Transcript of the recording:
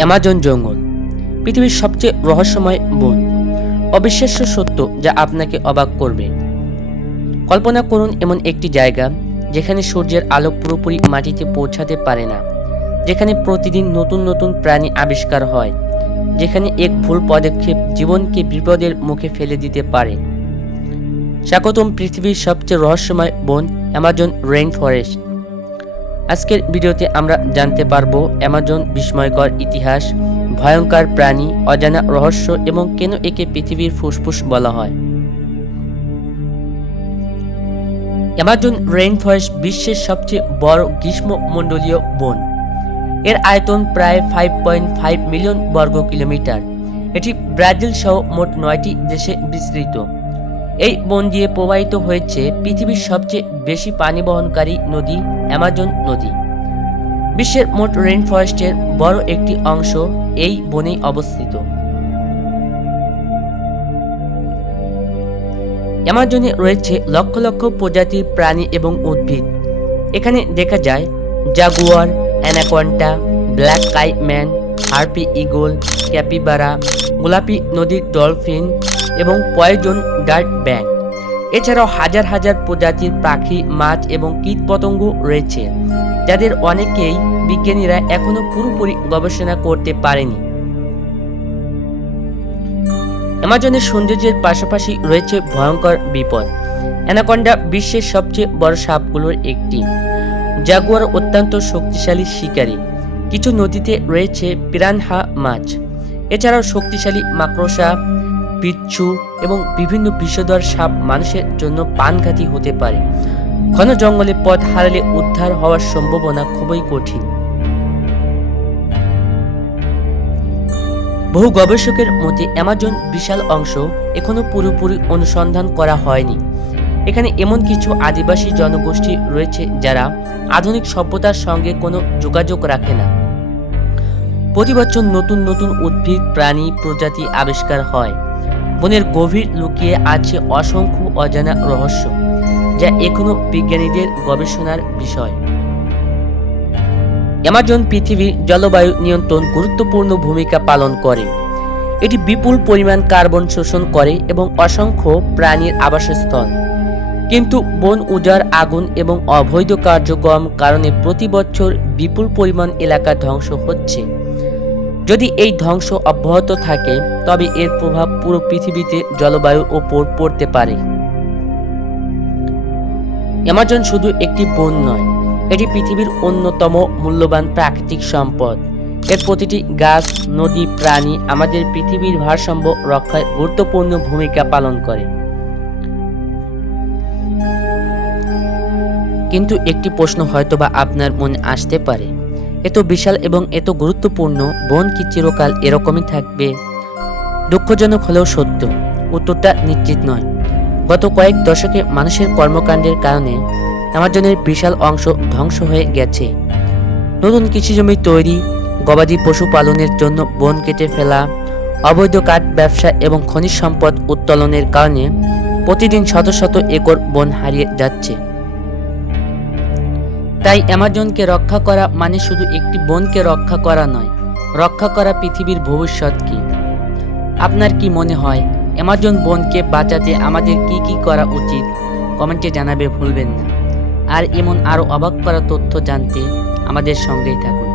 Amazon জঙ্গল পৃথিবীর সবচেয়ে রহস্যময় বন। অবিশ্বাস্য সত্য যা আপনাকে অবাক করবে। কল্পনা করুন এমন একটি জায়গা যেখানে সূর্যের আলো পুরোপুরি মাটিতে পৌঁছাতে পারে না, যেখানে প্রতিদিন নতুন নতুন প্রাণী আবিষ্কার হয়, যেখানে এক ভুল পদক্ষেপ জীবনকে বিপদের মুখে ফেলে দিতে পারে। স্বাগতম পৃথিবীর সবচেয়ে রহস্যময় বন, অ্যামাজন রেইন ফরেস্ট। আজকের ভিডিওতে আমরা জানতে পারবো অ্যামাজন বিস্ময়কর ইতিহাস, ভয়ঙ্কর প্রাণী, অজানা রহস্য এবং কেন একে পৃথিবীর ফুসফুস বলা হয়। অ্যামাজন রেইন ফরেস্ট বিশ্বের সবচেয়ে বড় গ্রীষ্মমণ্ডলীয় বন। এর আয়তন প্রায় 5.5 মিলিয়ন বর্গ কিলোমিটার। এটি ব্রাজিল সহ মোট 9টি দেশে বিস্তৃত। এই বন দিয়ে প্রবাহিত হয়েছে পৃথিবীর সবচেয়ে বেশি পানি বহনকারী নদী, অ্যামাজন নদী। বিশ্বের মোট রেইন ফরেস্টের বড় একটি অংশ এই বনেই অবস্থিত। অ্যামাজনে রয়েছে লক্ষ লক্ষ প্রজাতির প্রাণী এবং উদ্ভিদ। এখানে দেখা যায় Jaguar, anaconda, black caiman, harpy eagle, capybara, গোলাপি নদীর ডলফিন এবং পয়জন ডার্ট ব্যাং। এছাড়াও হাজার হাজার প্রজাতির পাখি, মাছ এবং কীটপতঙ্গ রয়েছে, যাদের অনেকেই বিজ্ঞানীরা এখনো পুরোপুরি গবেষণা করতে পারেনি। অ্যামাজনের সৌন্দর্যের পাশাপাশি রয়েছে ভয়ঙ্কর বিপদ। অ্যানাকোন্ডা বিশ্বের সবচেয়ে বড় সাপগুলোর একটি। জাগুয়ার অত্যন্ত শক্তিশালী শিকারী। কিছু নদীতে রয়েছে পিরানহা মাছ। এছাড়াও শক্তিশালী মাকড়সা, বিচ্ছু এবং বিভিন্ন বিষধর সাপ মানুষের জন্য প্রাণঘাতী হতে পারে। ঘন জঙ্গলে পথ হারালে উদ্ধার হওয়ার সম্ভাবনা খুবই কঠিন। বহু গবেষকের মতে অ্যামাজন বিশাল অংশ এখনো পুরোপুরি অনুসন্ধান করা হয়নি। এখানে এমন কিছু আদিবাসী জনগোষ্ঠী রয়েছে যারা আধুনিক সভ্যতার সঙ্গে কোনো যোগাযোগ রাখে না। প্রতি বছর নতুন নতুন উদ্ভিদ, প্রাণী প্রজাতি আবিষ্কার হয়। বনের গভীর লুকিয়ে আছে অসংখ্য অজানা রহস্য, যা এখনো বিজ্ঞানীদের গবেষণার বিষয়। অ্যামাজন পৃথিবীর জলবায়ু নিয়ন্ত্রণ গুরুত্বপূর্ণ ভূমিকা পালন করে। এটি বিপুল পরিমাণ কার্বন শোষণ করে এবং অসংখ্য প্রাণীর আবাসস্থল। কিন্তু বন উজাড়, আগুন এবং অবৈধ কার্যক্রম কারণে প্রতি বছর বিপুল পরিমাণ এলাকা ধ্বংস হচ্ছে। যদি এই ধ্বংস অব্যাহত থাকে তবে এর প্রভাব পুরো পৃথিবীতে জলবায়ুর ওপর পড়তে পারে। অ্যামাজন শুধু একটি বন নয়, এটি পৃথিবীর অন্যতম মূল্যবান প্রাকৃতিক সম্পদ। এর প্রতিটি গাছ, নদী, প্রাণী আমাদের পৃথিবীর ভারসাম্য রক্ষায় গুরুত্বপূর্ণ ভূমিকা পালন করে। কিন্তু একটি প্রশ্ন হয়তোবা আপনার মনে আসতে পারে, এত বিশাল এবং এত গুরুত্বপূর্ণ বন কি চিরকাল এরকমই থাকবে? দুঃখজনক হলেও সত্য, উত্তরটা নিশ্চিত নয়। গত কয়েক দশকে মানুষের কর্মকাণ্ডের কারণে অ্যামাজনের বিশাল অংশ ধ্বংস হয়ে গেছে। নতুন কৃষিজমি তৈরি, গবাদি পশু পালনের জন্য বন কেটে ফেলা, অবৈধ কাঠ ব্যবসা এবং খনিজ সম্পদ উত্তোলনের কারণে প্রতিদিন শত শত একর বন হারিয়ে যাচ্ছে। তাই অ্যামাজনকে রক্ষা করা মানে শুধু একটি বনকে রক্ষা করা নয়, রক্ষা করা পৃথিবীর ভবিষ্যৎকে। আপনার কি মনে হয় অ্যামাজন বনকে বাঁচাতে আমাদের কি কি করা উচিত? কমেন্টে জানাবে ভুলবেন না। আর এমন আরো অবাক করা তথ্য জানতে আমাদের সঙ্গেই থাকুন।